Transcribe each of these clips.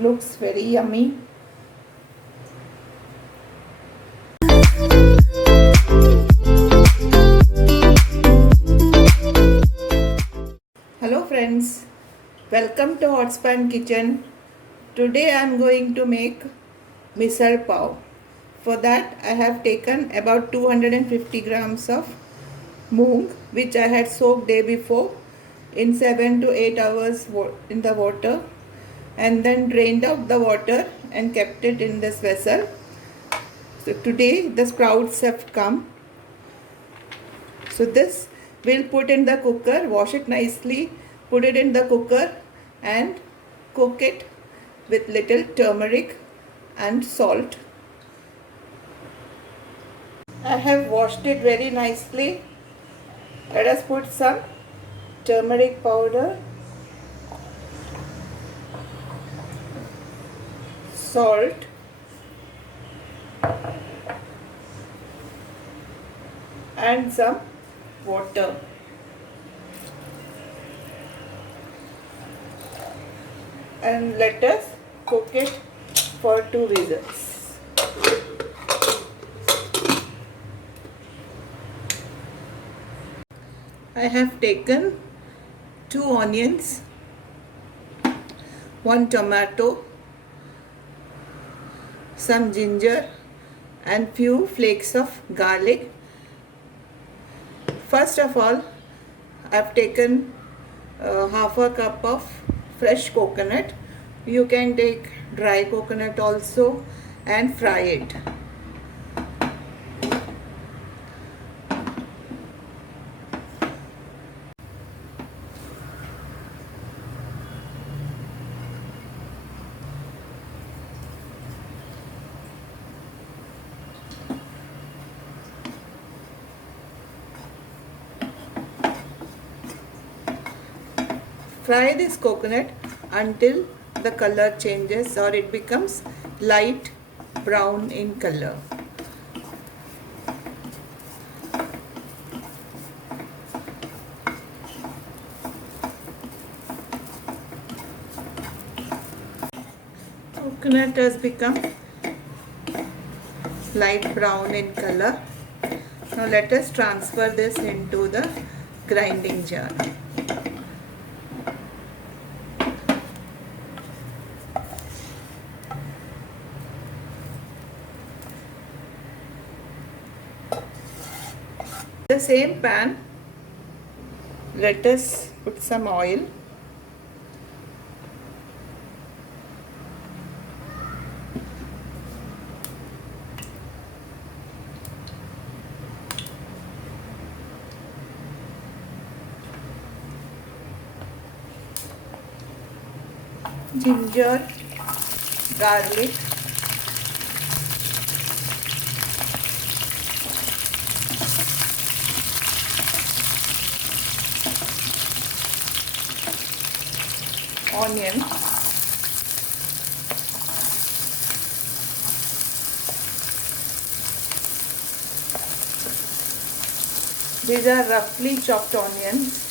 looks very yummy. Hello friends, welcome to Hotspan Kitchen. Today I am going to make MISAL PAV. For that I have taken about 250 grams of Moong, which I had soaked day before in 7 to 8 hours in the water, and then drained out the water and kept it in this vessel. So today the sprouts have come. So this we'll put in the cooker, wash it nicely, put it in the cooker and cook it with little turmeric and salt. I have washed it very nicely. Let us put some turmeric powder, salt, and some water. And let us cook it for 2 whistles. I have taken 2 onions, 1 tomato, some ginger and few flakes of garlic. First of all, I have taken half a cup of fresh coconut. You can take dry coconut also and fry it. Fry this coconut until the color changes or it becomes light brown in color. Coconut has become light brown in color. Now let us transfer this into the grinding jar. The same pan, let us put some oil, ginger, garlic, onion, these are roughly chopped onions,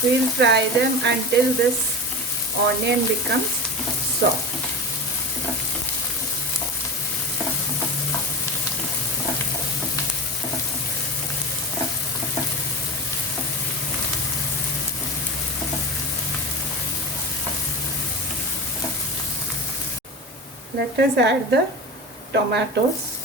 we'll fry them until this onion becomes soft. Let us add the tomatoes.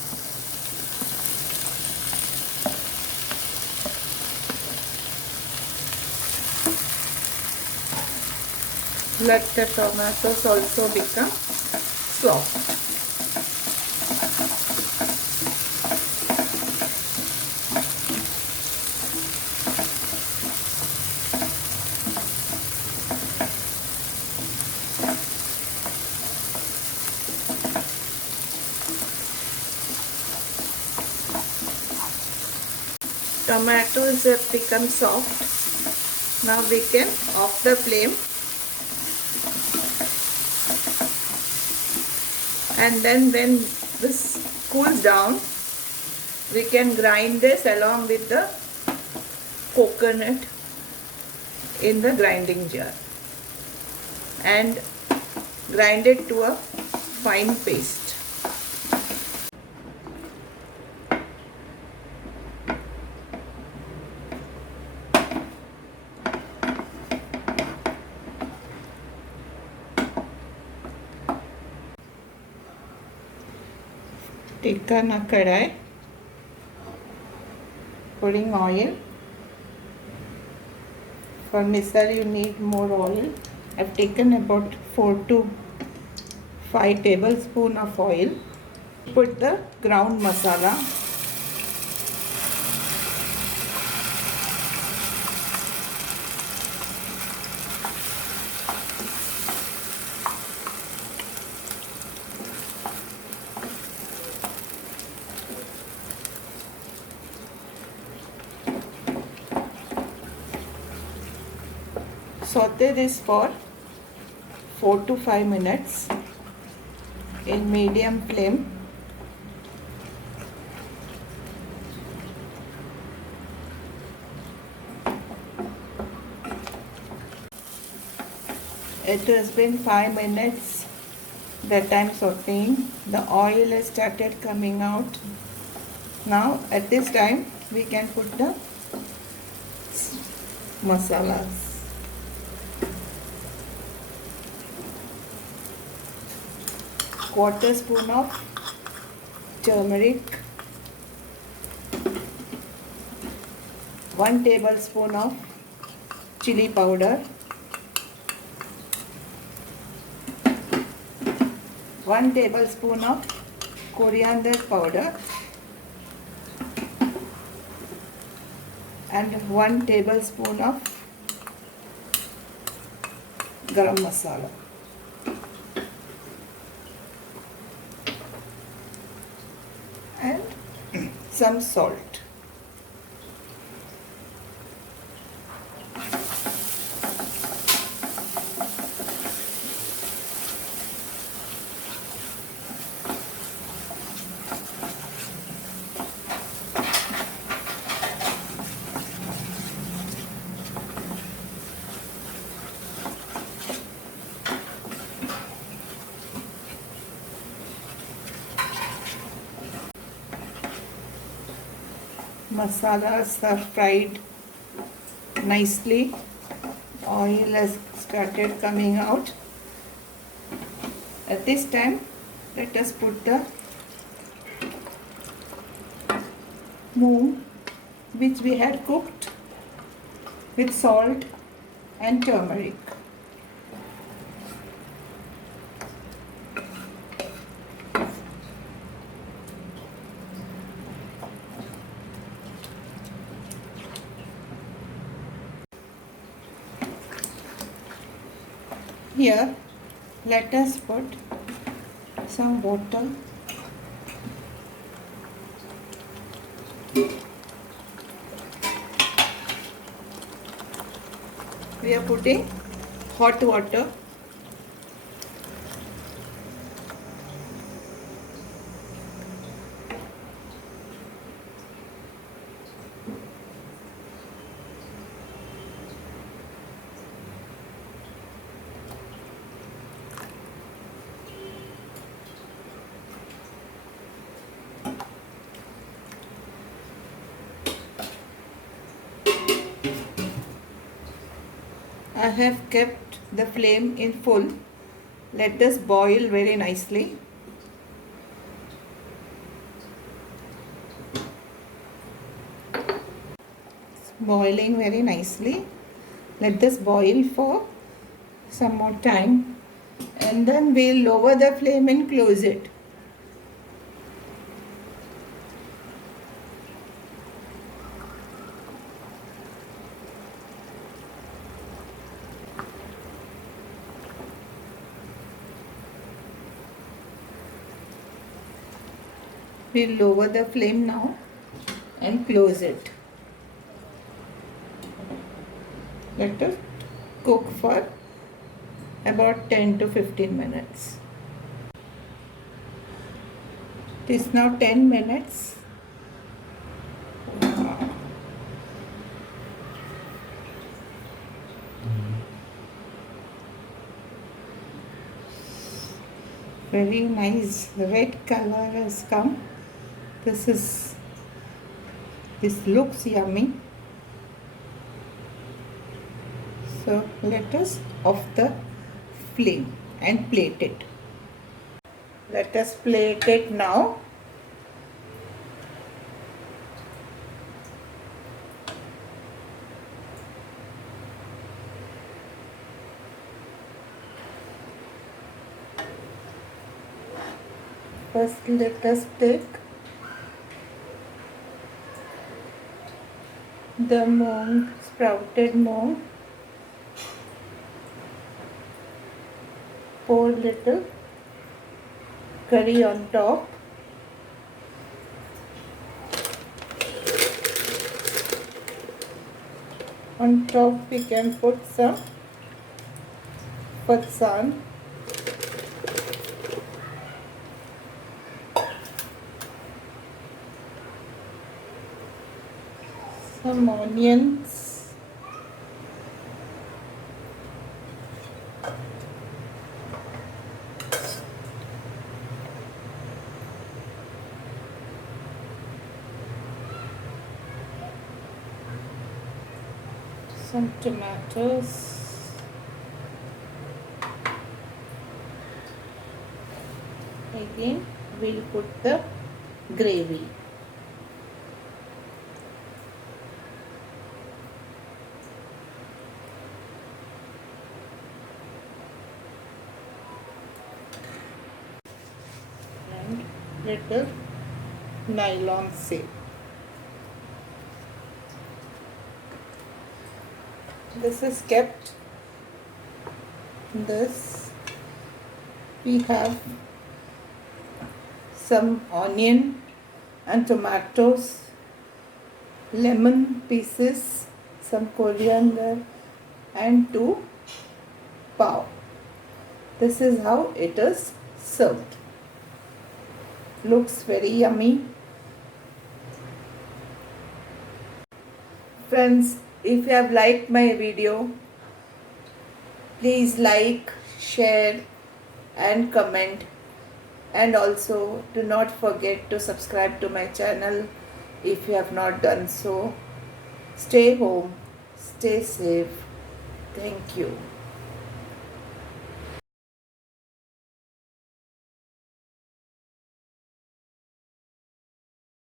Let the tomatoes also become soft. Tomatoes have become soft. Now we can off the flame, and then when this cools down, we can grind this along with the coconut in the grinding jar and grind it to a fine paste. Taken a kadai, putting oil. For misal you need more oil. I've taken about 4 to 5 tablespoons of oil. Put the ground masala. Saute this for 4 to 5 minutes in medium flame. It has been 5 minutes that I'm sauteing. The oil has started coming out. Now at this time we can put the masalas. Quarter spoon of turmeric, 1 tablespoon of chilli powder, 1 tablespoon of coriander powder, and 1 tablespoon of garam masala. And some salt. Masalas are fried nicely. Oil has started coming out. At this time, let us put the moong, which we had cooked with salt and turmeric. Here, let us put some water. We are putting hot water. I have kept the flame in full. Let this boil very nicely. It's boiling very nicely. Let this boil for some more time, and then we'll lower the flame and close it. We'll lower the flame now and close it. Let it cook for about 10 to 15 minutes. It is now 10 minutes. Very nice red color has come. This looks yummy. So let us off the flame and plate it. Let us plate it now. First let us take the Moong, sprouted Moong. Pour little curry on top. On top we can put some fatsan. Some onions, some tomatoes, again we'll put the gravy. Little nylon safe. This is kept. This we have some onion and tomatoes, lemon pieces, some coriander and 2 pav. This is how it is served. Looks very yummy. Friends, if you have liked my video, please like, share and comment, and also do not forget to subscribe to my channel if you have not done so. Stay home, stay safe. Thank you.